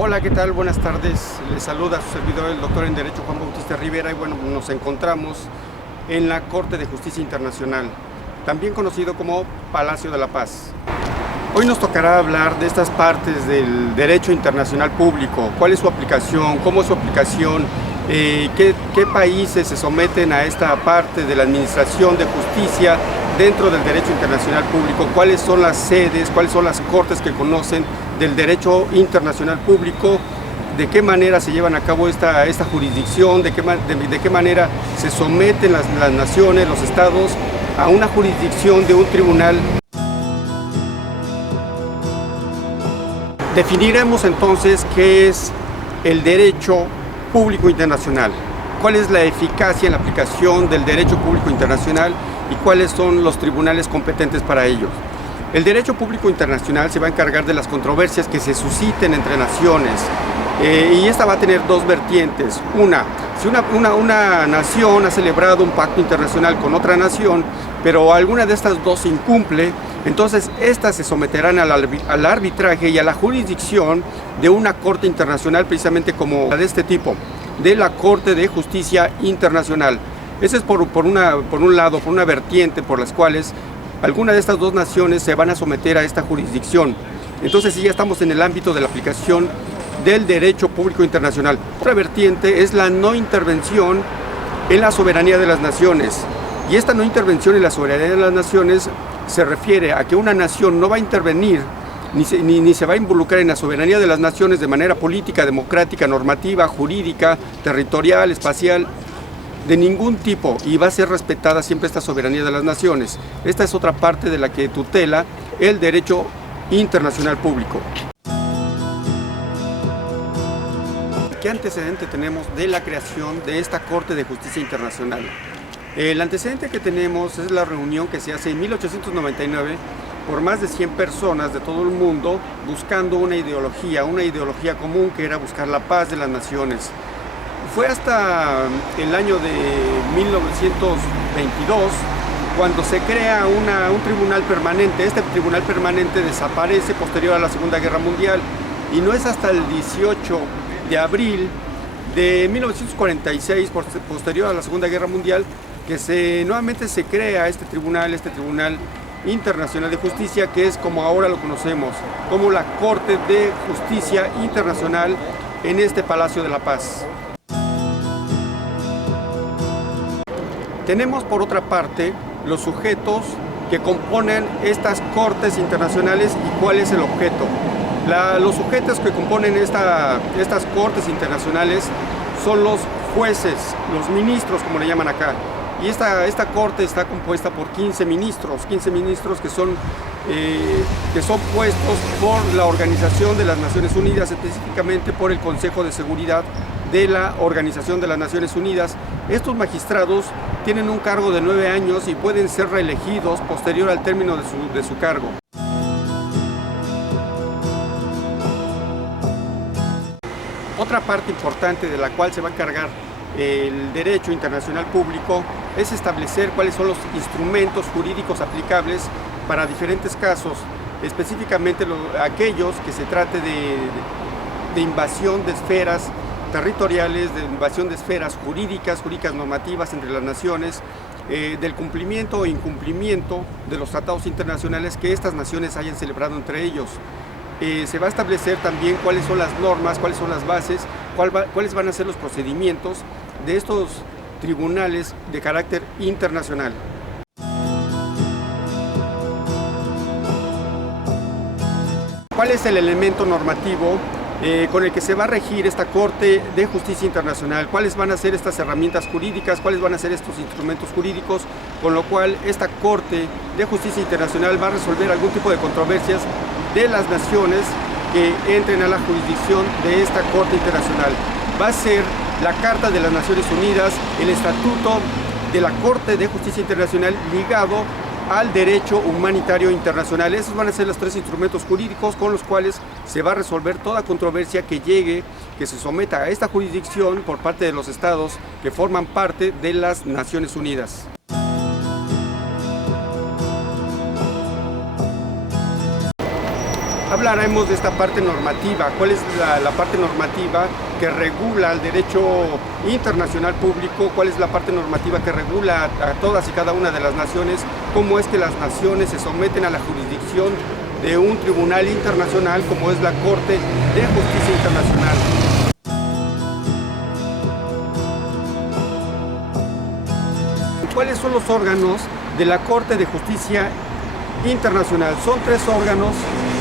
Hola, ¿qué tal? Buenas tardes. Les saluda su servidor, el doctor en Derecho Juan Bautista Rivera, y bueno, nos encontramos en la Corte de Justicia Internacional, también conocido como Palacio de la Paz. Hoy nos tocará hablar de estas partes del derecho internacional público, cuál es su aplicación, cómo es su aplicación, qué países se someten a esta parte de la administración de justicia dentro del derecho internacional público, cuáles son las sedes, cuáles son las cortes que conocen del derecho internacional público, de qué manera se llevan a cabo esta jurisdicción, de qué manera se someten las naciones, los estados, a una jurisdicción de un tribunal. Definiremos entonces qué es el derecho público internacional, cuál es la eficacia en la aplicación del derecho público internacional y cuáles son los tribunales competentes para ello. El derecho público internacional se va a encargar de las controversias que se susciten entre naciones, y esta va a tener dos vertientes. Una, si una nación ha celebrado un pacto internacional con otra nación, pero alguna de estas dos incumple, entonces estas se someterán al arbitraje y a la jurisdicción de una corte internacional, precisamente como la de este tipo, de la Corte de Justicia Internacional. Ese es por un lado, por una vertiente por las cuales alguna de estas dos naciones se van a someter a esta jurisdicción. Entonces sí, ya estamos en el ámbito de la aplicación del derecho público internacional. Otra vertiente es la no intervención en la soberanía de las naciones. Y esta no intervención en la soberanía de las naciones se refiere a que una nación no va a intervenir ni se va a involucrar en la soberanía de las naciones de manera política, democrática, normativa, jurídica, territorial, espacial, de ningún tipo, y va a ser respetada siempre esta soberanía de las naciones. Esta es otra parte de la que tutela el derecho internacional público. ¿Qué antecedente tenemos de la creación de esta Corte de Justicia Internacional? El antecedente que tenemos es la reunión que se hace en 1899 por más de 100 personas de todo el mundo buscando una ideología común, que era buscar la paz de las naciones. Fue hasta el año de 1922 cuando se crea un tribunal permanente. Este tribunal permanente desaparece posterior a la Segunda Guerra Mundial, y no es hasta el 18 de abril de 1946, posterior a la Segunda Guerra Mundial, que nuevamente se crea este tribunal internacional de justicia, que es como ahora lo conocemos, como la Corte de Justicia Internacional en este Palacio de la Paz. Tenemos por otra parte los sujetos que componen estas cortes internacionales y cuál es el objeto. Los sujetos que componen estas cortes internacionales son los jueces, los ministros, como le llaman acá. Y esta corte está compuesta por 15 ministros que son puestos por la Organización de las Naciones Unidas, específicamente por el Consejo de Seguridad de la Organización de las Naciones Unidas. Estos magistrados tienen un cargo de 9 años y pueden ser reelegidos posterior al término de su cargo. Otra parte importante de la cual se va a encargar el derecho internacional público es establecer cuáles son los instrumentos jurídicos aplicables para diferentes casos, específicamente aquellos que se trate de invasión de esferas territoriales, de invasión de esferas jurídicas normativas entre las naciones, del cumplimiento o incumplimiento de los tratados internacionales que estas naciones hayan celebrado entre ellos. Se va a establecer también cuáles son las normas, cuáles son las bases, cuáles van a ser los procedimientos de estos tribunales de carácter internacional. ¿Cuál es el elemento normativo con el que se va a regir esta Corte de Justicia Internacional? ¿Cuáles van a ser estas herramientas jurídicas? ¿Cuáles van a ser estos instrumentos jurídicos con lo cual esta Corte de Justicia Internacional va a resolver algún tipo de controversias de las naciones que entren a la jurisdicción de esta Corte Internacional? Va a ser la Carta de las Naciones Unidas, el Estatuto de la Corte de Justicia Internacional ligado al derecho humanitario internacional. Esos van a ser los tres instrumentos jurídicos con los cuales se va a resolver toda controversia que se someta a esta jurisdicción por parte de los estados que forman parte de las Naciones Unidas. hablaremos de esta parte normativa. ¿Cuál es la parte normativa que regula el derecho internacional público? ¿Cuál es la parte normativa que regula a todas y cada una de las naciones? ¿Cómo es que las naciones se someten a la jurisdicción de un tribunal internacional como es la Corte de Justicia Internacional? ¿Cuáles son los órganos de la Corte de Justicia Internacional? Son 3 órganos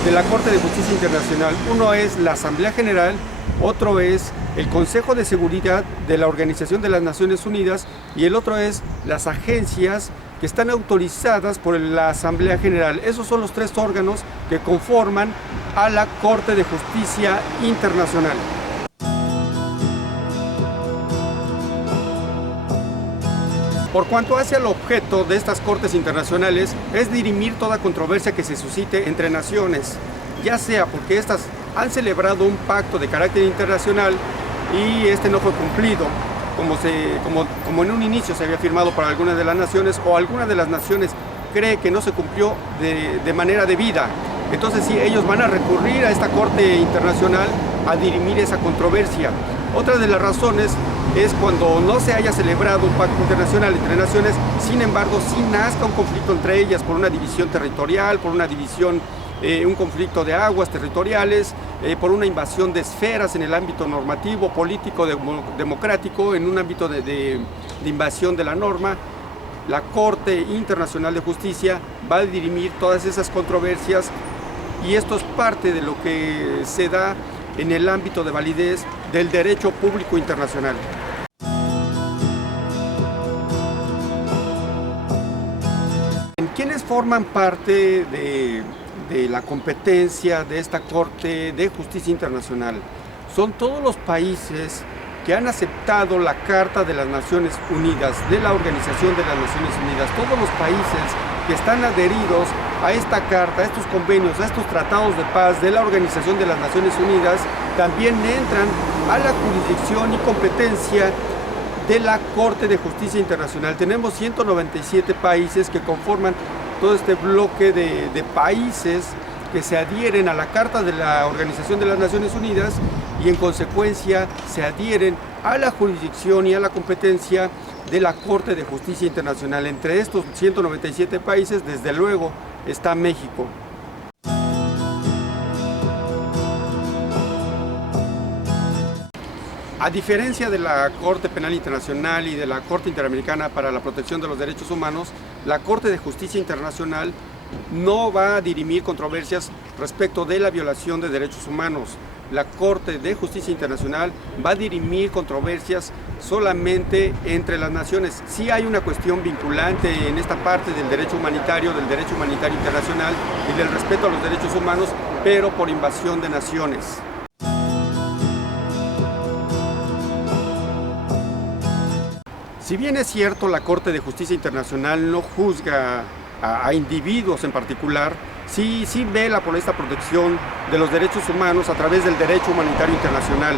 de la Corte de Justicia Internacional. Uno es la Asamblea General, otro es el Consejo de Seguridad de la Organización de las Naciones Unidas y el otro es las agencias que están autorizadas por la Asamblea General. Esos son los 3 órganos que conforman a la Corte de Justicia Internacional. Por cuanto hace al objeto de estas cortes internacionales, es dirimir toda controversia que se suscite entre naciones, ya sea porque éstas han celebrado un pacto de carácter internacional y este no fue cumplido, como en un inicio se había firmado para algunas de las naciones, o alguna de las naciones cree que no se cumplió de manera debida. Entonces sí, ellos van a recurrir a esta corte internacional a dirimir esa controversia. Otra de las razones es cuando no se haya celebrado un pacto internacional entre naciones, sin embargo, sí nazca un conflicto entre ellas por una división territorial, por una división, un conflicto de aguas territoriales, por una invasión de esferas en el ámbito normativo, político, democrático, en un ámbito de invasión de la norma. La Corte Internacional de Justicia va a dirimir todas esas controversias y esto es parte de lo que se da en el ámbito de validez del derecho público internacional. ¿Quiénes forman parte de la competencia de esta Corte de Justicia Internacional? Son todos los países que han aceptado la Carta de las Naciones Unidas, de la Organización de las Naciones Unidas. Todos los países que están adheridos a esta carta, a estos convenios, a estos tratados de paz de la Organización de las Naciones Unidas, también entran a la jurisdicción y competencia de la Corte de Justicia Internacional. Tenemos 197 países que conforman todo este bloque de países que se adhieren a la Carta de la Organización de las Naciones Unidas y en consecuencia se adhieren a la jurisdicción y a la competencia de la Corte de Justicia Internacional. Entre estos 197 países, desde luego, está México. A diferencia de la Corte Penal Internacional y de la Corte Interamericana para la Protección de los Derechos Humanos, la Corte de Justicia Internacional no va a dirimir controversias respecto de la violación de derechos humanos. La Corte de Justicia Internacional va a dirimir controversias solamente entre las naciones. Sí hay una cuestión vinculante en esta parte del derecho humanitario internacional y del respeto a los derechos humanos, pero por invasión de naciones. Si bien es cierto, la Corte de Justicia Internacional no juzga a individuos en particular, sí vela por esta protección de los derechos humanos a través del derecho humanitario internacional,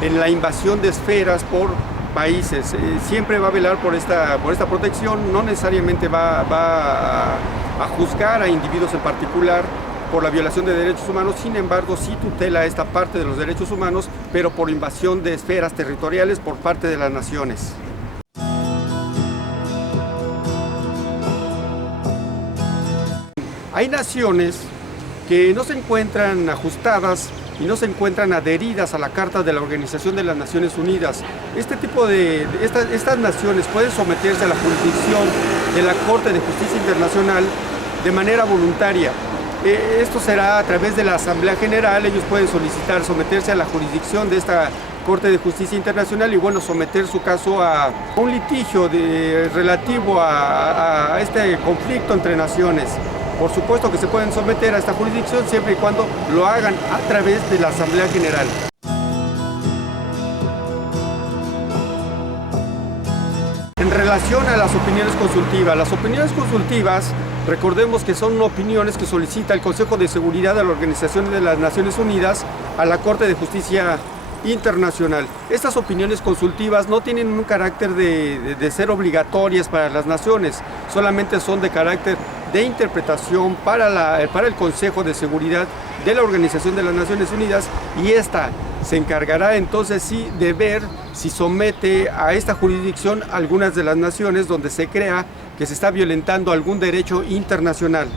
en la invasión de esferas por países. Siempre va a velar por esta protección, no necesariamente va a juzgar a individuos en particular por la violación de derechos humanos, sin embargo sí tutela esta parte de los derechos humanos, pero por invasión de esferas territoriales por parte de las naciones. Hay naciones que no se encuentran ajustadas y no se encuentran adheridas a la Carta de la Organización de las Naciones Unidas. Estas naciones pueden someterse a la jurisdicción de la Corte de Justicia Internacional de manera voluntaria. Esto será a través de la Asamblea General. Ellos pueden solicitar someterse a la jurisdicción de esta Corte de Justicia Internacional y bueno, someter su caso a un litigio relativo a este conflicto entre naciones. Por supuesto que se pueden someter a esta jurisdicción siempre y cuando lo hagan a través de la Asamblea General. En relación a las opiniones consultivas, recordemos que son opiniones que solicita el Consejo de Seguridad de la Organización de las Naciones Unidas a la Corte de Justicia Internacional. Estas opiniones consultivas no tienen un carácter de ser obligatorias para las naciones, solamente son de carácter de interpretación para el Consejo de Seguridad de la Organización de las Naciones Unidas, y esta se encargará entonces sí de ver si somete a esta jurisdicción algunas de las naciones donde se crea que se está violentando algún derecho internacional.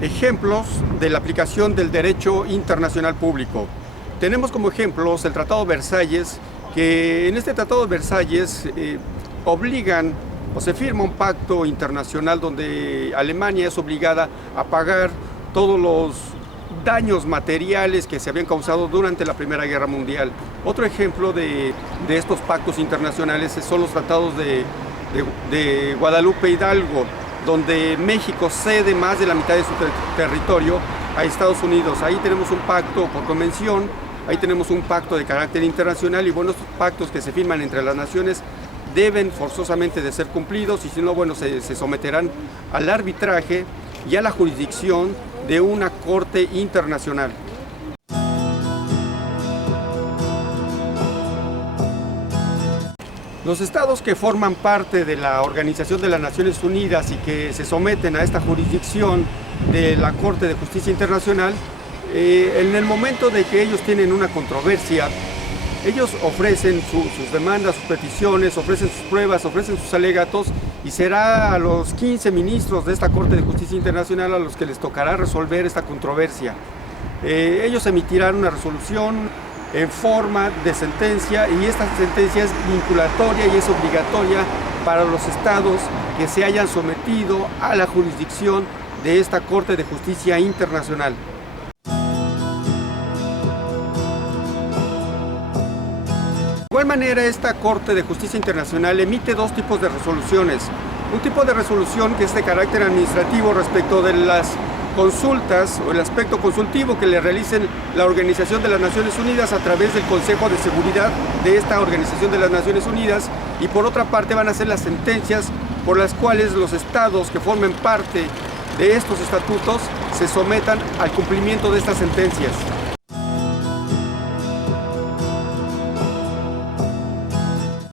Ejemplos de la aplicación del derecho internacional público. Tenemos como ejemplos el Tratado de Versalles, que en este Tratado de Versalles obligan o se firma un pacto internacional donde Alemania es obligada a pagar todos los daños materiales que se habían causado durante la Primera Guerra Mundial. Otro ejemplo de estos pactos internacionales son los tratados de Guadalupe Hidalgo, donde México cede más de la mitad de su territorio a Estados Unidos. Ahí tenemos un pacto por convención, ahí tenemos un pacto de carácter internacional, y bueno, estos pactos que se firman entre las naciones deben forzosamente de ser cumplidos, y si no, bueno, se someterán al arbitraje y a la jurisdicción de una corte internacional. Los estados que forman parte de la Organización de las Naciones Unidas y que se someten a esta jurisdicción de la Corte de Justicia Internacional, en el momento de que ellos tienen una controversia, ellos ofrecen sus demandas, sus peticiones, ofrecen sus pruebas, ofrecen sus alegatos, y será a los 15 ministros de esta Corte de Justicia Internacional a los que les tocará resolver esta controversia. Ellos emitirán una resolución en forma de sentencia, y esta sentencia es vinculatoria y es obligatoria para los estados que se hayan sometido a la jurisdicción de esta Corte de Justicia Internacional. De igual manera, esta Corte de Justicia Internacional emite dos tipos de resoluciones. Un tipo de resolución que es de carácter administrativo respecto de las consultas o el aspecto consultivo que le realicen la Organización de las Naciones Unidas a través del Consejo de Seguridad de esta Organización de las Naciones Unidas, y por otra parte van a ser las sentencias por las cuales los estados que formen parte de estos estatutos se sometan al cumplimiento de estas sentencias.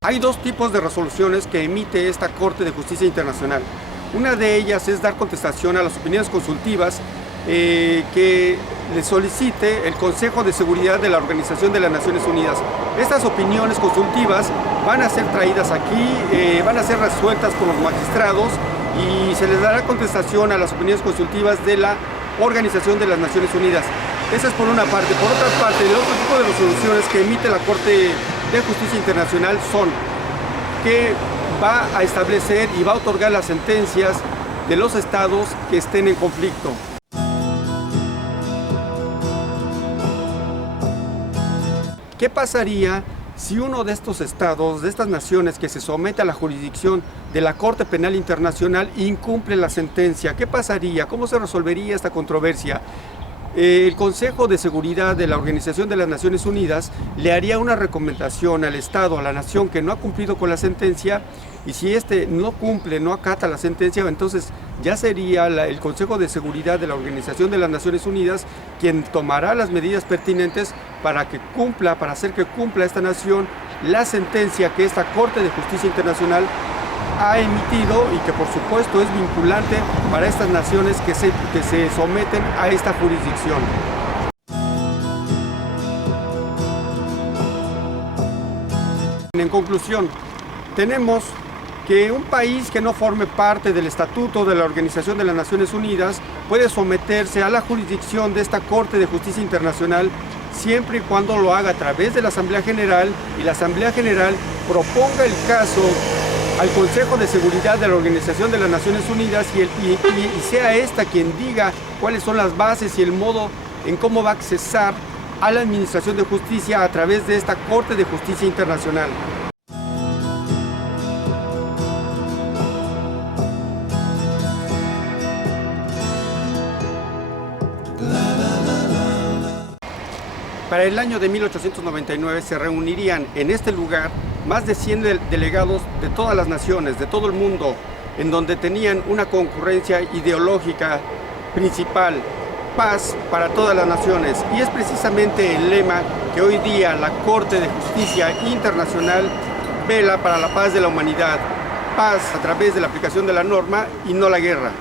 Hay dos tipos de resoluciones que emite esta Corte de Justicia Internacional. Una de ellas es dar contestación a las opiniones consultivas que le solicite el Consejo de Seguridad de la Organización de las Naciones Unidas. Estas opiniones consultivas van a ser traídas aquí, van a ser resueltas por los magistrados, y se les dará contestación a las opiniones consultivas de la Organización de las Naciones Unidas. Esa es por una parte. Por otra parte, el otro tipo de resoluciones que emite la Corte de Justicia Internacional son que va a establecer y va a otorgar las sentencias de los estados que estén en conflicto. ¿Qué pasaría si uno de estos estados, de estas naciones que se somete a la jurisdicción de la Corte Penal Internacional, incumple la sentencia? ¿Qué pasaría? ¿Cómo se resolvería esta controversia? El Consejo de Seguridad de la Organización de las Naciones Unidas le haría una recomendación al Estado, a la nación que no ha cumplido con la sentencia, y si éste no cumple, no acata la sentencia, entonces ya sería el Consejo de Seguridad de la Organización de las Naciones Unidas quien tomará las medidas pertinentes para que cumpla, para hacer que cumpla esta nación la sentencia que esta Corte de Justicia Internacional ha emitido, y que por supuesto es vinculante para estas naciones que se someten a esta jurisdicción. En conclusión, tenemos que un país que no forme parte del Estatuto de la Organización de las Naciones Unidas puede someterse a la jurisdicción de esta Corte de Justicia Internacional siempre y cuando lo haga a través de la Asamblea General, y la Asamblea General proponga el caso al Consejo de Seguridad de la Organización de las Naciones Unidas, y sea esta quien diga cuáles son las bases y el modo en cómo va a accesar a la administración de justicia a través de esta Corte de Justicia Internacional. Para el año de 1899 se reunirían en este lugar más de 100 delegados de todas las naciones, de todo el mundo, en donde tenían una concurrencia ideológica principal: paz para todas las naciones. Y es precisamente el lema que hoy día la Corte de Justicia Internacional vela para la paz de la humanidad. paz a través de la aplicación de la norma y no la guerra.